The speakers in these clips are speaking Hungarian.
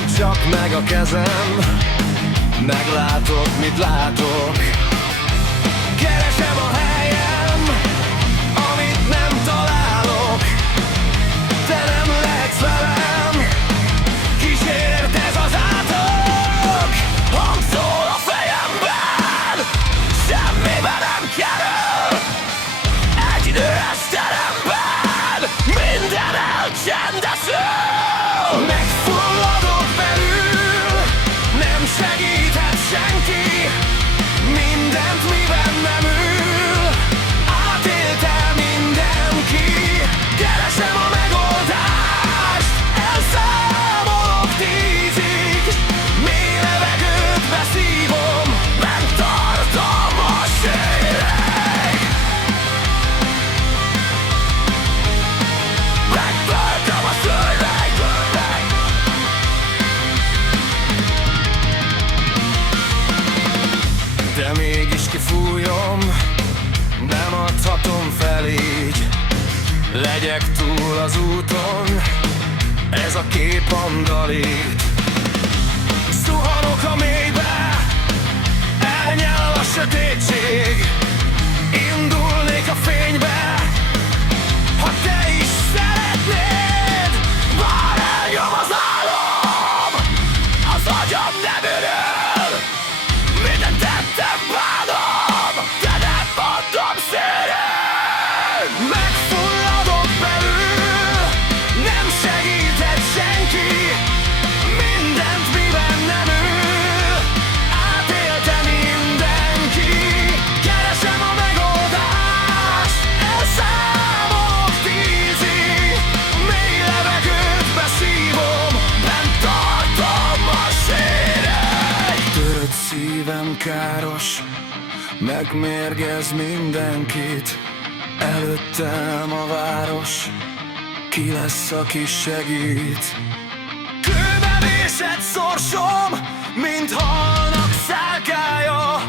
Fogd csak meg a kezem, meglátod, mit látok. Keresem a helyem, amit nem találok. Te nem lehetsz velem, kísért ez az átok. Hang szól a fejemben, semmibe nem kerül. Egy üres teremben minden elcsendesül. Megfulladok belül, nem segíthet senki. Mindent mi bennem ül, átélte mindenki. Keresem a megoldást, elszámolok 10-ig. Mély levegőt beszívom, megtartom a síreg. Megtartom a síreg. De mégis kifújom, nem adhatom fel így. Legyek túl az úton, ez a kép andalít. Zuhanok a mélybe, elnyel a sötétség. Indulnék a fénybe, ha te is szeretnéd. Bár elnyom az álom, az agyam nem ürül. Mindent tettem, bánom, de nem mondom színűn. Megfulladok belül, nem segíthet senki. Mindent mi bennem ül, átélte mindenki. Keresem a megoldást, elszámolok 10-ig. Mély levegőt beszívom, bent tartom a síreg. Törött szívem káros, megmérgez mindenkit. Előttem a város, ki lesz, aki segít? Kőbe vésett szorsom, mint halnak szálkája.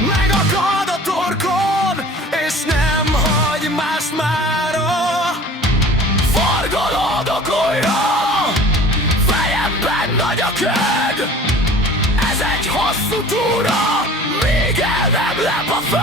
Megakad a torkon, és nem hagy más mára. Forgolódok újra, fejemben nagy a köd. Ez egy hosszú túra, még el nem lep a föld.